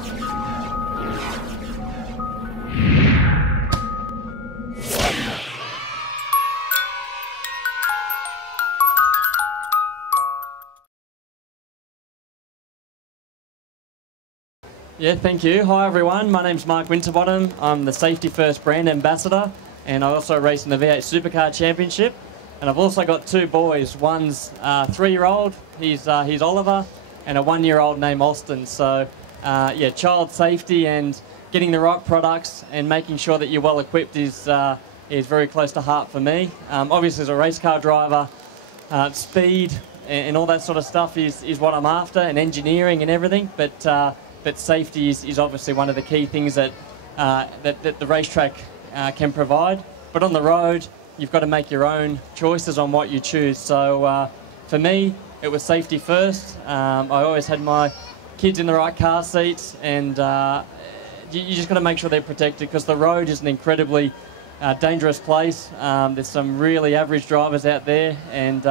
Yeah, thank you. Hi everyone, my name's Mark Winterbottom. I'm the Safety First brand ambassador, and I also race in the V8 Supercar Championship. And I've also got two boys. One's a 3-year-old, he's Oliver, and a 1-year-old named Austin. So yeah, child safety and getting the right products and making sure that you're well equipped is very close to heart for me. Obviously as a race car driver, speed and all that sort of stuff is what I'm after, and engineering and everything, but safety is obviously one of the key things that the racetrack can provide. But on the road, you've got to make your own choices on what you choose. So for me, it was safety first. I always had my kids in the right car seats, and you just got to make sure they're protected, because the road is an incredibly dangerous place. There's some really average drivers out there, and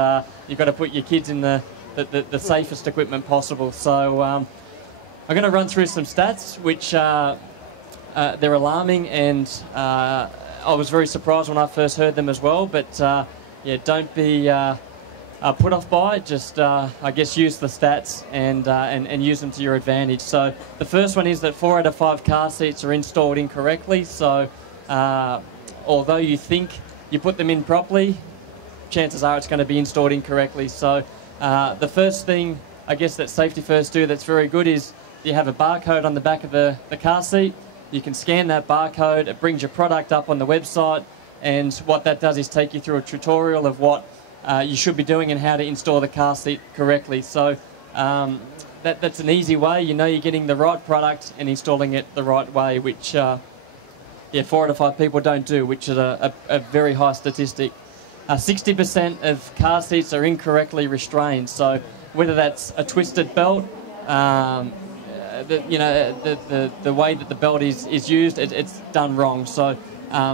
you've got to put your kids in the safest equipment possible. So I'm going to run through some stats, which they're alarming, and I was very surprised when I first heard them as well. But yeah, don't be put off by it. Just I guess use the stats and use them to your advantage. So the first one is that 4 out of 5 car seats are installed incorrectly. So although you think you put them in properly, chances are it's going to be installed incorrectly. So the first thing I guess that Safety First do that's very good is you have a barcode on the back of the car seat. You can scan that barcode, it brings your product up on the website, and what that does is take you through a tutorial of what you should be doing and how to install the car seat correctly. So that's an easy way. You know you're getting the right product and installing it the right way, which yeah, 4 out of 5 people don't do, which is a very high statistic. 60% of car seats are incorrectly restrained. So whether that's a twisted belt, the way that the belt is used, it's done wrong. So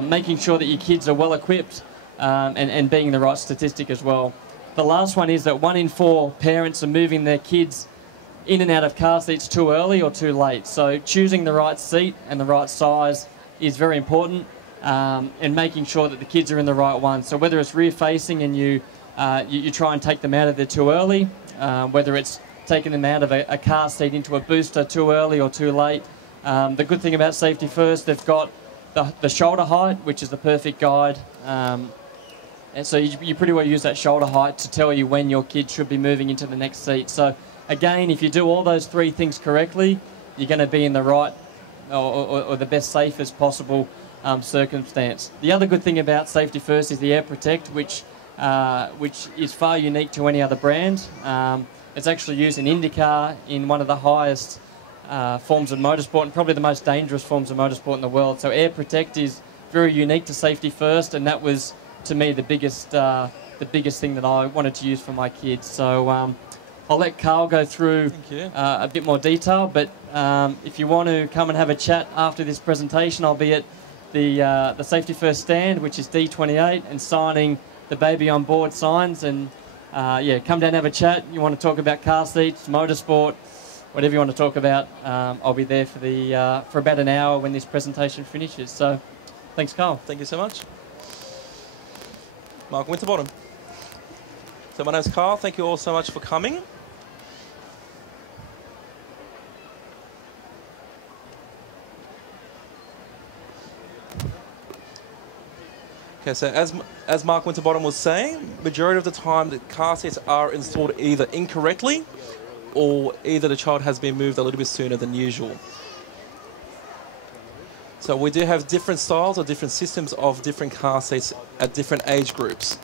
making sure that your kids are well equipped and being the right statistic as well. The last one is that 1 in 4 parents are moving their kids in and out of car seats too early or too late. So choosing the right seat and the right size is very important, and making sure that the kids are in the right one. So whether it's rear facing and you try and take them out of there too early, whether it's taking them out of a car seat into a booster too early or too late. The good thing about Safety First, they've got the shoulder height, which is the perfect guide. And so you pretty well use that shoulder height to tell you when your kid should be moving into the next seat. So again, if you do all those 3 things correctly, you're going to be in the right or the best safest possible circumstance. The other good thing about Safety First is the Air Protect, which is far unique to any other brand. It's actually used in IndyCar in one of the highest forms of motorsport and probably the most dangerous forms of motorsport in the world. So Air Protect is very unique to Safety First, and that was, to me, the biggest thing that I wanted to use for my kids. So I'll let Carl go through a bit more detail, but if you want to come and have a chat after this presentation, I'll be at the Safety First stand, which is D28, and signing the Baby on Board signs. And yeah, come down and have a chat. You want to talk about car seats, motorsport, whatever you want to talk about. I'll be there for about an hour when this presentation finishes. So thanks, Carl. Thank you so much. Mark Winterbottom. So my name's Carl. Thank you all so much for coming. Okay, so as Mark Winterbottom was saying, majority of the time the car seats are installed either incorrectly or either the child has been moved a little bit sooner than usual. So we do have different styles or different systems of different car seats at different age groups.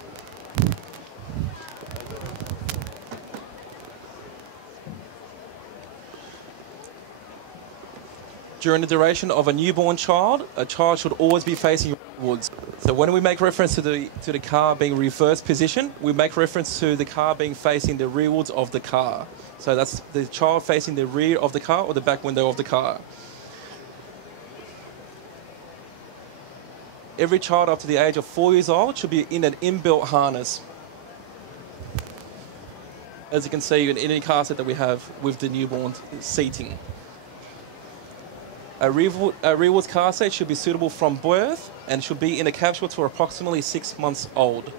During the duration of a newborn child, a child should always be facing rearwards. So when we make reference to the car being reverse position, we make reference to the car being facing the rearwards of the car. So that's the child facing the rear of the car or the back window of the car. Every child up to the age of 4 years old should be in an inbuilt harness. As you can see in any car seat that we have with the newborn seating. A rewards car seat should be suitable from birth and should be in a capsule to approximately 6 months old.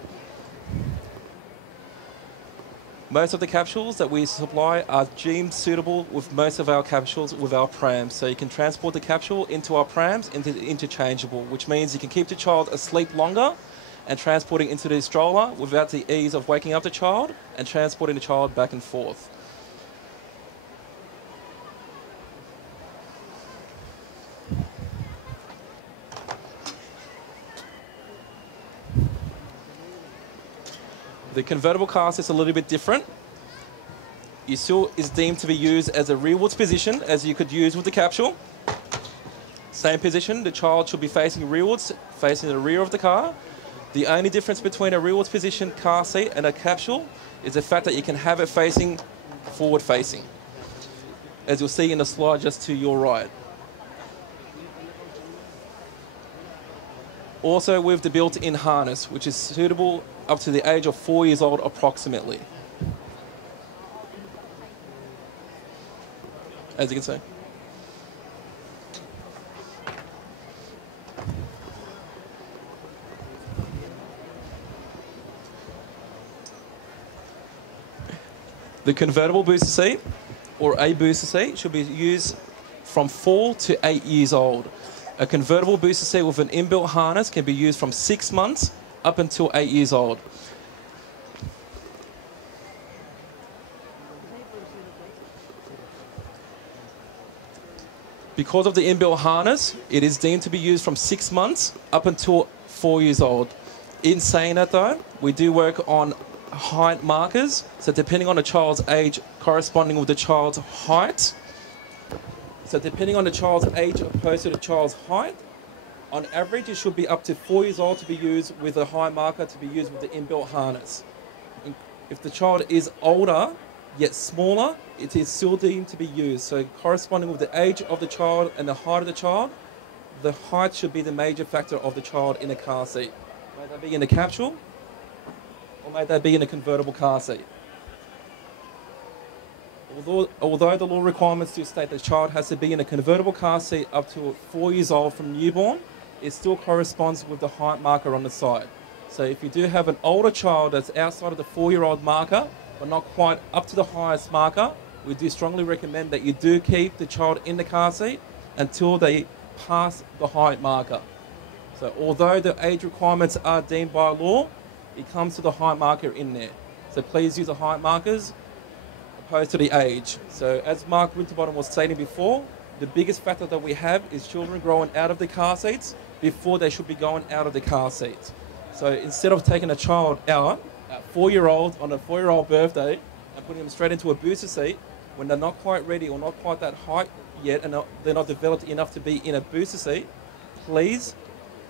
Most of the capsules that we supply are deemed suitable with most of our capsules with our prams. So you can transport the capsule into our prams into the interchangeable, which means you can keep the child asleep longer and transporting into the stroller without the ease of waking up the child and transporting the child back and forth. The convertible car seat is a little bit different. It still is deemed to be used as a rearwards position as you could use with the capsule. Same position, the child should be facing rearwards, facing the rear of the car. The only difference between a rearwards position car seat and a capsule is the fact that you can have it facing forward facing, as you'll see in the slide just to your right. Also with the built-in harness, which is suitable up to the age of 4 years old approximately. As you can see. The convertible booster seat, or a booster seat, should be used from 4 to 8 years old. A convertible booster seat with an inbuilt harness can be used from 6 months up until 8 years old. Because of the inbuilt harness, it is deemed to be used from 6 months up until 4 years old. In saying that though, we do work on height markers, so depending on the child's age corresponding with the child's height. So depending on the child's age opposed to the child's height, on average it should be up to 4 years old to be used with a high marker to be used with the inbuilt harness. If the child is older, yet smaller, it is still deemed to be used. So corresponding with the age of the child and the height of the child, the height should be the major factor of the child in a car seat. May that be in a capsule, or may that be in a convertible car seat. Although the law requirements do state that the child has to be in a convertible car seat up to 4 years old from newborn, it still corresponds with the height marker on the side. So if you do have an older child that's outside of the 4-year-old marker, but not quite up to the highest marker, we do strongly recommend that you do keep the child in the car seat until they pass the height marker. So although the age requirements are deemed by law, it comes to the height marker in there. So please use the height markers opposed to the age. So as Mark Winterbottom was stating before, the biggest factor that we have is children growing out of the car seats before they should be going out of the car seats. So instead of taking a child out at 4-year-old on a 4-year-old birthday and putting them straight into a booster seat when they're not quite ready or not quite that height yet and they're not developed enough to be in a booster seat, please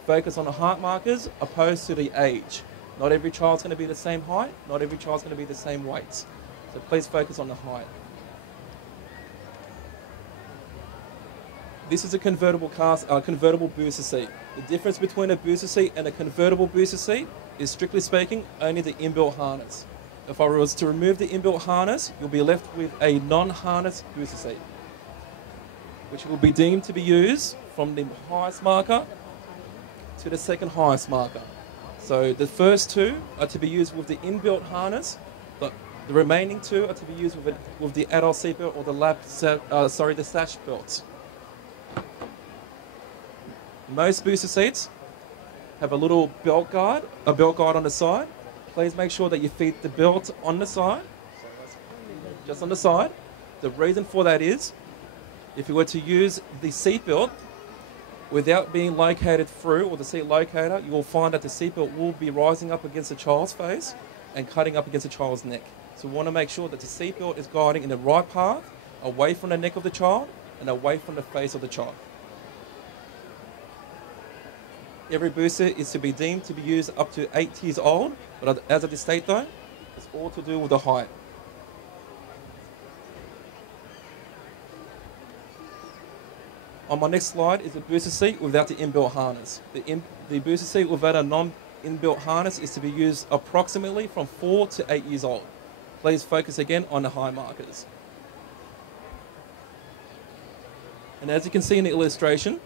focus on the height markers opposed to the age. Not every child's going to be the same height, not every child's going to be the same weight. So please focus on the height. This is a convertible booster seat. The difference between a booster seat and a convertible booster seat is, strictly speaking, only the inbuilt harness. If I was to remove the inbuilt harness, you'll be left with a non-harness booster seat, which will be deemed to be used from the highest marker to the second highest marker. So the first two are to be used with the inbuilt harness, but the remaining two are to be used with the adult seatbelt or the sash belts. Most booster seats have a little belt guard on the side. Please make sure that you feed the belt on the side, just on the side. The reason for that is, if you were to use the seatbelt without being located through, or the seat locator, you will find that the seatbelt will be rising up against the child's face and cutting up against the child's neck. So we want to make sure that the seatbelt is guiding in the right path, away from the neck of the child and away from the face of the child. Every booster is to be deemed to be used up to 8 years old, but as of this state though, it's all to do with the height. On my next slide is a booster seat without the inbuilt harness. The booster seat without a non-inbuilt harness is to be used approximately from 4 to 8 years old. Please focus again on the high markers. And as you can see in the illustration,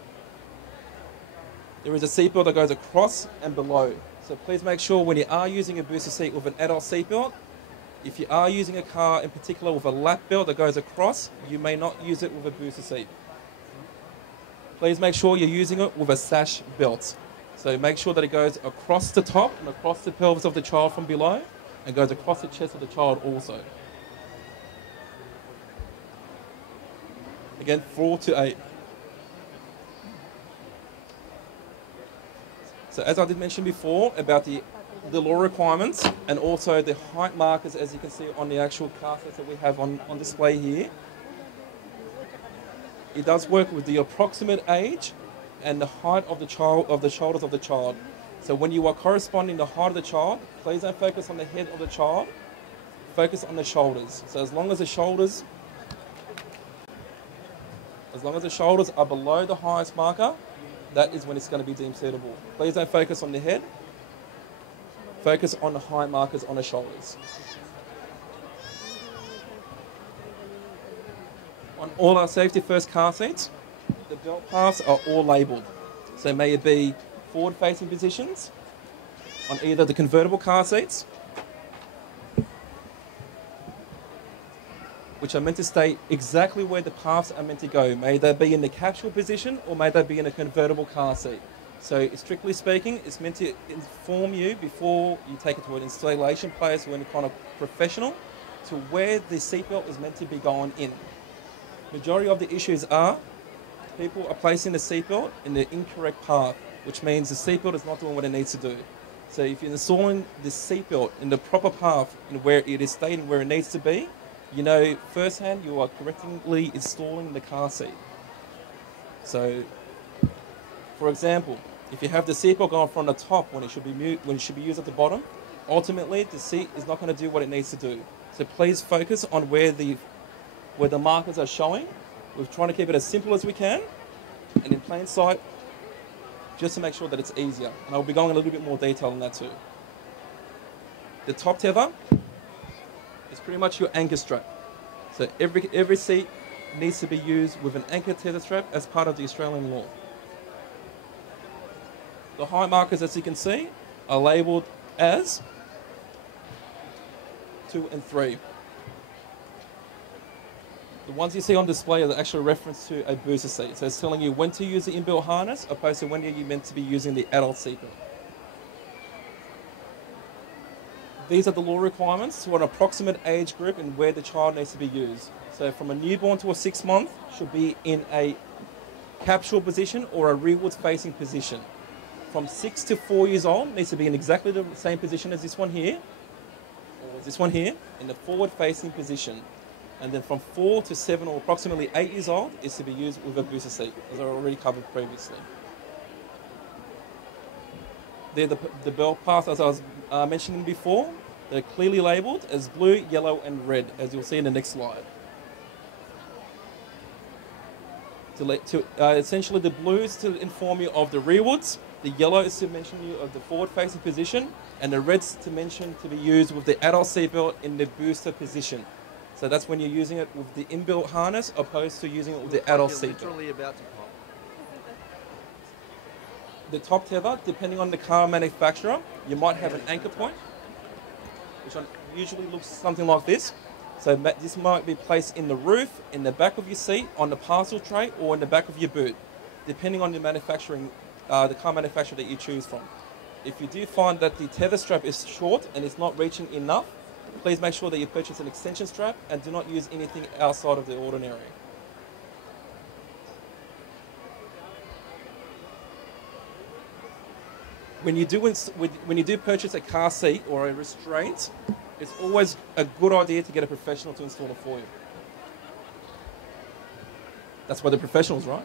there is a seatbelt that goes across and below. So please make sure when you are using a booster seat with an adult seatbelt, if you are using a car in particular with a lap belt that goes across, you may not use it with a booster seat. Please make sure you're using it with a sash belt. So make sure that it goes across the top and across the pelvis of the child from below and goes across the chest of the child also. Again, 4 to 8. So as I did mention before about the law requirements and also the height markers, as you can see on the actual car sets that we have on display here, it does work with the approximate age and the height of the child, of the shoulders of the child. So when you are corresponding the height of the child, please don't focus on the head of the child, focus on the shoulders. So as long as the shoulders are below the highest marker, that is when it's going to be deemed suitable. Please don't focus on the head, focus on the height markers on the shoulders. On all our safety first car seats, the belt paths are all labelled. So may it be forward facing positions on either the convertible car seats, which are meant to state exactly where the paths are meant to go. May they be in the capsule position or may they be in a convertible car seat. So strictly speaking, it's meant to inform you before you take it to an installation place or any kind of professional to where the seatbelt is meant to be going in. Majority of the issues are people are placing the seatbelt in the incorrect path, which means the seatbelt is not doing what it needs to do. So if you're installing the seatbelt in the proper path and where it is stating where it needs to be, you know firsthand you are correctly installing the car seat. So, for example, if you have the seatbelt going from the top when it should be used at the bottom, ultimately the seat is not going to do what it needs to do. So please focus on where the markers are showing. We're trying to keep it as simple as we can and in plain sight, just to make sure that it's easier. And I'll be going a little bit more detail on that too. The top tether is pretty much your anchor strap. So every seat needs to be used with an anchor tether strap as part of the Australian law. The height markers, as you can see, are labelled as 2 and 3. The ones you see on display are the actual reference to a booster seat. So it's telling you when to use the inbuilt harness opposed to when you're meant to be using the adult seatbelt. These are the law requirements to an approximate age group and where the child needs to be used. So from a newborn to a 6-month should be in a capsule position or a rearwards facing position. From 6 to 4 years old needs to be in exactly the same position as this one here, or this one here, in the forward facing position. And then from 4 to 7 or approximately 8 years old is to be used with a booster seat, as I already covered previously. They're the belt paths, as I was mentioning before. They're clearly labelled as blue, yellow and red, as you'll see in the next slide. Essentially the blue is to inform you of the rearwards, the yellow is to mention you of the forward facing position, and the red's to mention to be used with the adult seatbelt in the booster position. So that's when you're using it with the inbuilt harness opposed to using it with the adult seatbelt. Literally about to pop. The top tether, depending on the car manufacturer, you might have an anchor point, which usually looks something like this. So this might be placed in the roof, in the back of your seat, on the parcel tray, or in the back of your boot, depending on the car manufacturer that you choose from. If you do find that the tether strap is short and it's not reaching enough, please make sure that you purchase an extension strap and do not use anything outside of the ordinary. When you do purchase a car seat or a restraint, it's always a good idea to get a professional to install it for you. That's why they're professionals, right?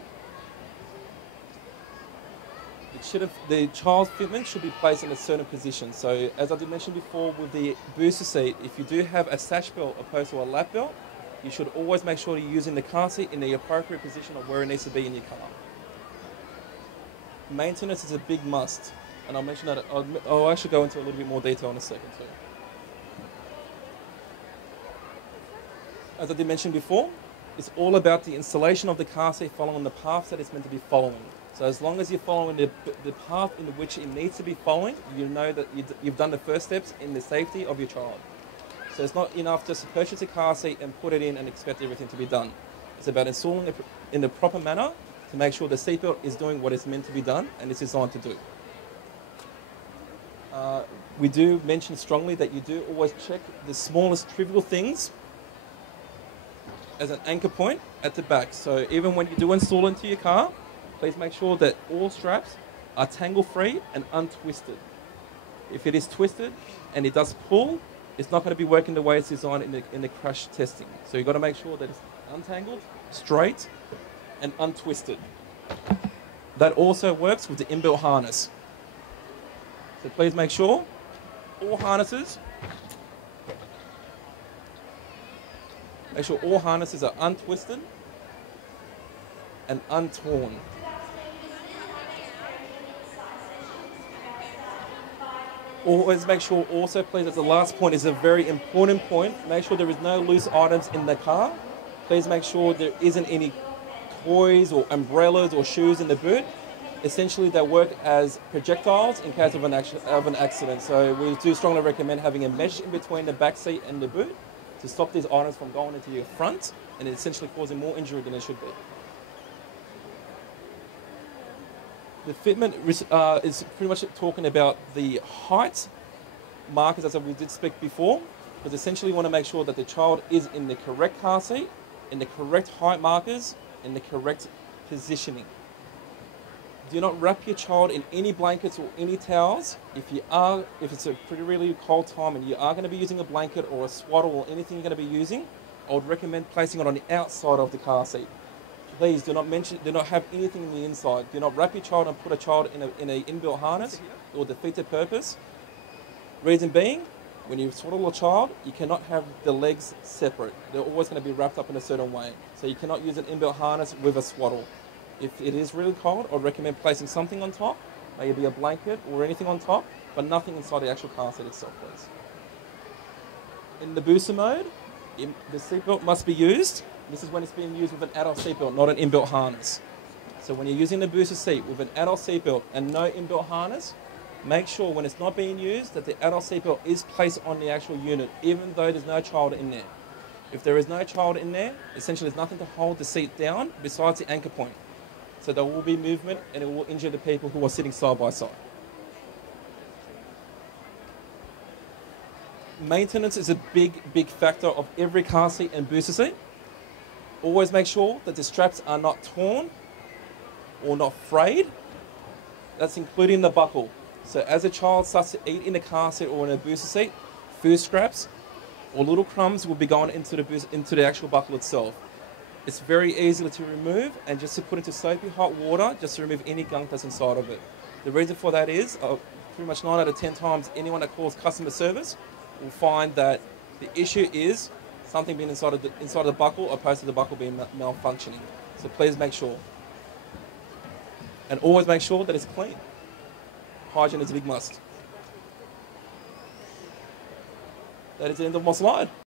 The child's fitment should be placed in a certain position. So as I did mention before with the booster seat, if you do have a sash belt opposed to a lap belt, you should always make sure you're using the car seat in the appropriate position of where it needs to be in your car. Maintenance is a big must, and I'll mention that. I'll actually go into a little bit more detail in a second too. As I did mention before, it's all about the installation of the car seat following the path that it's meant to be following. So as long as you're following the path in which it needs to be following, you know that you've done the first steps in the safety of your child. So it's not enough just to purchase a car seat and put it in and expect everything to be done. It's about installing it in the proper manner to make sure the seatbelt is doing what it's meant to be done and it's designed to do. We do mention strongly that you do always check the smallest trivial things as an anchor point at the back. So even when you do install into your car, please make sure that all straps are tangle-free and untwisted. If it is twisted and it does pull, it's not going to be working the way it's designed in the crash testing. So you've got to make sure that it's untangled, straight, and untwisted. That also works with the inbuilt harness. So please make sure all harnesses are untwisted and untorn. Always make sure also, please, as the last point is a very important point, make sure there is no loose items in the car. Please make sure there isn't any toys or umbrellas or shoes in the boot. Essentially, they work as projectiles in case of an accident. So we do strongly recommend having a mesh in between the back seat and the boot to stop these items from going into your front and essentially causing more injury than it should be. The fitment is pretty much talking about the height markers, as we did speak before, because essentially you want to make sure that the child is in the correct car seat, in the correct height markers, in the correct positioning. Do not wrap your child in any blankets or any towels. If it's a pretty really cold time and you are going to be using a blanket or a swaddle or anything you're going to be using, I would recommend placing it on the outside of the car seat. Please do not have anything in the inside. Do not wrap your child and put a child in an inbuilt harness. It will defeat the purpose. Reason being, when you swaddle a child, you cannot have the legs separate. They're always going to be wrapped up in a certain way. So you cannot use an inbuilt harness with a swaddle. If it is really cold, I'd recommend placing something on top, maybe a blanket or anything on top, but nothing inside the actual car seat itself, please. In the booster mode, the seatbelt must be used. This is when it's being used with an adult seatbelt, not an inbuilt harness. So when you're using the booster seat with an adult seatbelt and no inbuilt harness, make sure when it's not being used that the adult seatbelt is placed on the actual unit, even though there's no child in there. If there is no child in there, essentially there's nothing to hold the seat down besides the anchor point. So there will be movement and it will injure the people who are sitting side by side. Maintenance is a big factor of every car seat and booster seat. Always make sure that the straps are not torn or not frayed. That's including the buckle. So as a child starts to eat in a car seat or in a booster seat, food scraps or little crumbs will be going into the actual buckle itself. It's very easy to remove and just to put into soapy hot water just to remove any gunk that's inside of it. The reason for that is pretty much 9 out of 10 times anyone that calls customer service will find that the issue is something being inside of the buckle opposed to the buckle being malfunctioning. So please make sure. And always make sure that it's clean. Hygiene is a big must. That is the end of my slide.